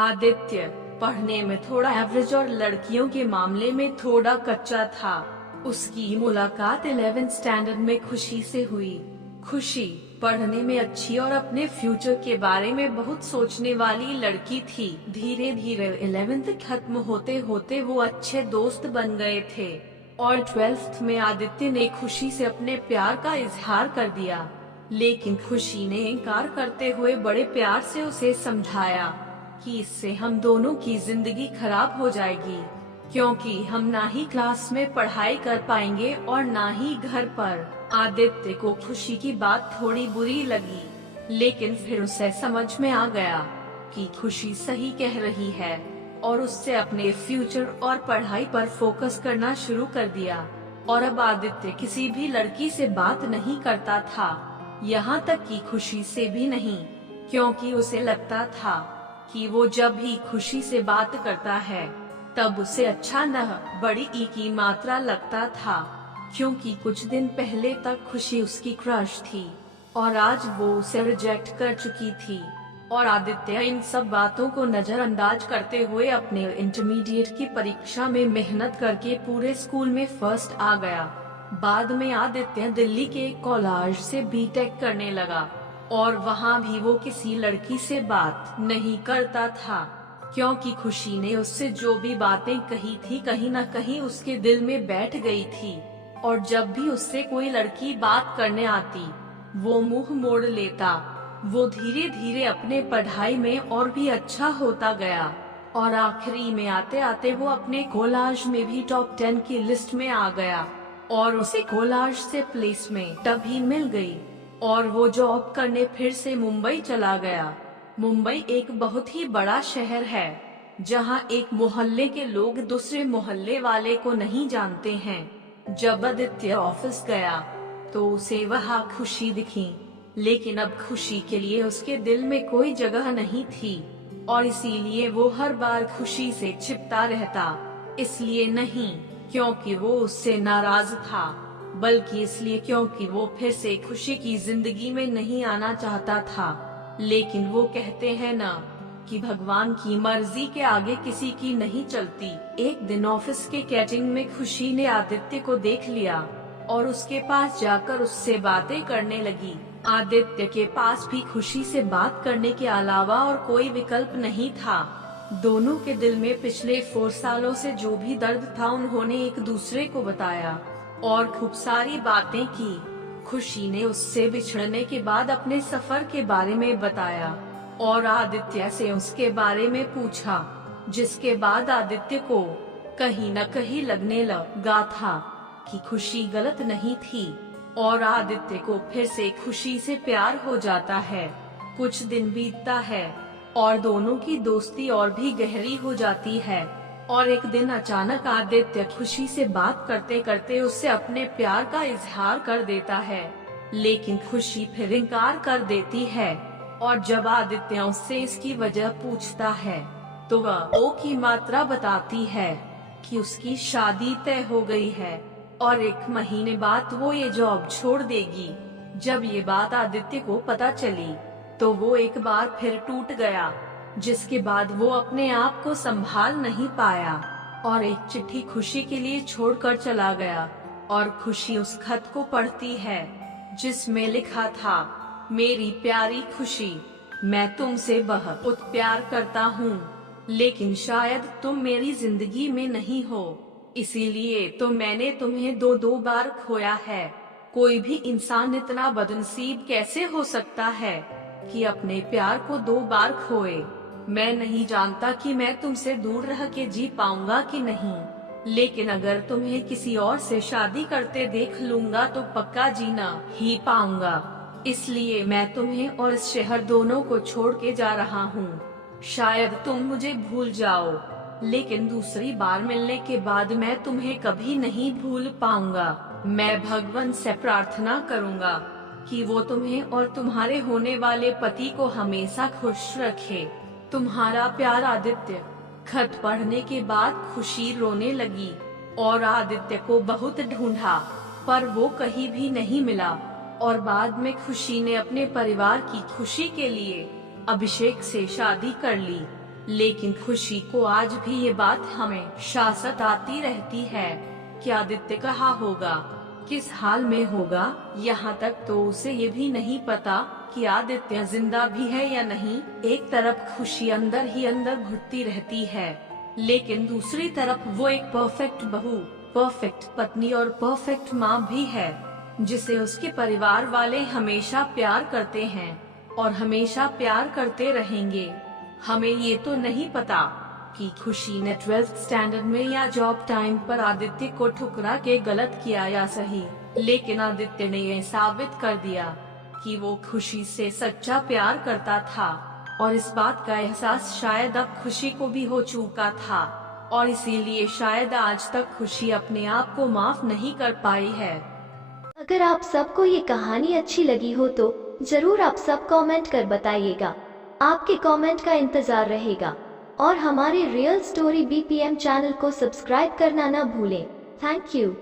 आदित्य पढ़ने में थोड़ा एवरेज और लड़कियों के मामले में थोड़ा कच्चा था। उसकी मुलाकात 11th स्टैंडर्ड में खुशी से हुई। खुशी पढ़ने में अच्छी और अपने फ्यूचर के बारे में बहुत सोचने वाली लड़की थी। धीरे धीरे 11th खत्म होते होते वो अच्छे दोस्त बन गए थे और 12th में आदित्य ने खुशी से अपने प्यार का इजहार कर दिया, लेकिन खुशी ने इनकार करते हुए बड़े प्यार से उसे समझाया कि इससे हम दोनों की जिंदगी खराब हो जाएगी, क्योंकि हम ना ही क्लास में पढ़ाई कर पाएंगे और ना ही घर पर। आदित्य को खुशी की बात थोड़ी बुरी लगी, लेकिन फिर उसे समझ में आ गया कि खुशी सही कह रही है और उससे अपने फ्यूचर और पढ़ाई पर फोकस करना शुरू कर दिया। और अब आदित्य किसी भी लड़की से बात नहीं करता था, यहाँ तक कि खुशी से भी नहीं, क्योंकि उसे लगता था कि वो जब भी खुशी से बात करता है तब उसे अच्छा न बड़ी ई की मात्रा लगता था, क्योंकि कुछ दिन पहले तक खुशी उसकी क्रश थी और आज वो उसे रिजेक्ट कर चुकी थी। और आदित्य इन सब बातों को नजरअंदाज करते हुए अपने इंटरमीडिएट की परीक्षा में मेहनत करके पूरे स्कूल में फर्स्ट आ गया। बाद में आदित्य दिल्ली के कॉलेज से बीटेक करने लगा और वहाँ भी वो किसी लड़की से बात नहीं करता था, क्योंकि खुशी ने उससे जो भी बातें कही थी कहीं न कहीं उसके दिल में बैठ गई थी। और जब भी उससे कोई लड़की बात करने आती वो मुंह मोड़ लेता। वो धीरे धीरे अपने पढ़ाई में और भी अच्छा होता गया और आखिरी में आते आते वो अपने कॉलेज में भी टॉप 10 की लिस्ट में आ गया और उसे कॉलेज से प्लेसमेंट भी मिल गई और वो जॉब करने फिर से मुंबई चला गया। मुंबई एक बहुत ही बड़ा शहर है जहाँ एक मोहल्ले के लोग दूसरे मोहल्ले वाले को नहीं जानते हैं। जब आदित्य ऑफिस गया तो उसे वहाँ खुशी दिखी, लेकिन अब खुशी के लिए उसके दिल में कोई जगह नहीं थी और इसीलिए वो हर बार खुशी से चिपता रहता। इसलिए नहीं क्योंकि वो उससे नाराज था, बल्कि इसलिए क्योंकि वो फिर से खुशी की जिंदगी में नहीं आना चाहता था। लेकिन वो कहते हैं ना कि भगवान की मर्जी के आगे किसी की नहीं चलती। एक दिन ऑफिस के कैंटीन में खुशी ने आदित्य को देख लिया और उसके पास जाकर उससे बातें करने लगी। आदित्य के पास भी खुशी से बात करने के अलावा और कोई विकल्प नहीं था। दोनों के दिल में पिछले 4 सालों से जो भी दर्द था उन्होंने एक दूसरे को बताया और खूब सारी बातें की। खुशी ने उससे बिछड़ने के बाद अपने सफर के बारे में बताया और आदित्य से उसके बारे में पूछा, जिसके बाद आदित्य को कहीं न कहीं लगने लगा था कि खुशी गलत नहीं थी और आदित्य को फिर से खुशी से प्यार हो जाता है। कुछ दिन बीतता है और दोनों की दोस्ती और भी गहरी हो जाती है और एक दिन अचानक आदित्य खुशी से बात करते करते उससे अपने प्यार का इजहार कर देता है, लेकिन खुशी फिर इनकार कर देती है। और जब आदित्य उससे इसकी वजह पूछता है तो वह ओ की मात्रा बताती है कि उसकी शादी तय हो गई है और 1 महीने बाद वो ये जॉब छोड़ देगी। जब ये बात आदित्य को पता चली तो वो एक बार फिर टूट गया, जिसके बाद वो अपने आप को संभाल नहीं पाया और एक चिट्ठी खुशी के लिए छोड़कर चला गया। और खुशी उस खत को पढ़ती है जिसमें लिखा था, मेरी प्यारी खुशी, मैं तुमसे बहुत प्यार करता हूँ, लेकिन शायद तुम मेरी जिंदगी में नहीं हो, इसीलिए तो मैंने तुम्हें 2 बार खोया है। कोई भी इंसान इतना बदनसीब कैसे हो सकता है कि अपने प्यार को 2 बार खोए। मैं नहीं जानता कि मैं तुमसे दूर रह के जी पाऊंगा कि नहीं, लेकिन अगर तुम्हें किसी और से शादी करते देख लूंगा तो पक्का जीना ही पाऊंगा। इसलिए मैं तुम्हें और इस शहर दोनों को छोड़ के जा रहा हूँ। शायद तुम मुझे भूल जाओ, लेकिन दूसरी बार मिलने के बाद मैं तुम्हें कभी नहीं भूल पाऊंगा। मैं भगवान से प्रार्थना करूंगा कि वो तुम्हें और तुम्हारे होने वाले पति को हमेशा खुश रखे। तुम्हारा प्यार आदित्य। खत पढ़ने के बाद खुशी रोने लगी और आदित्य को बहुत ढूंढा पर वो कहीं भी नहीं मिला और बाद में खुशी ने अपने परिवार की खुशी के लिए अभिषेक से शादी कर ली। लेकिन खुशी को आज भी ये बात हमेशा सताती रहती है कि आदित्य कहाँ होगा, किस हाल में होगा। यहाँ तक तो उसे ये भी नहीं पता कि आदित्य जिंदा भी है या नहीं। एक तरफ खुशी अंदर ही अंदर घुटती रहती है, लेकिन दूसरी तरफ वो एक परफेक्ट बहू, परफेक्ट पत्नी और परफेक्ट माँ भी है, जिसे उसके परिवार वाले हमेशा प्यार करते हैं और हमेशा प्यार करते रहेंगे। हमें ये तो नहीं पता कि खुशी ने 12th स्टैंडर्ड में या जॉब टाइम पर आदित्य को ठुकरा के गलत किया या सही, लेकिन आदित्य ने ये साबित कर दिया कि वो खुशी से सच्चा प्यार करता था और इस बात का एहसास शायद अब खुशी को भी हो चुका था और इसीलिए शायद आज तक खुशी अपने आप को माफ नहीं कर पाई है। अगर आप सबको ये कहानी अच्छी लगी हो तो जरूर आप सब कमेंट कर बताइएगा। आपके कमेंट का इंतजार रहेगा और हमारे रियल स्टोरी BPM चैनल को सब्सक्राइब करना ना भूलें। Thank you.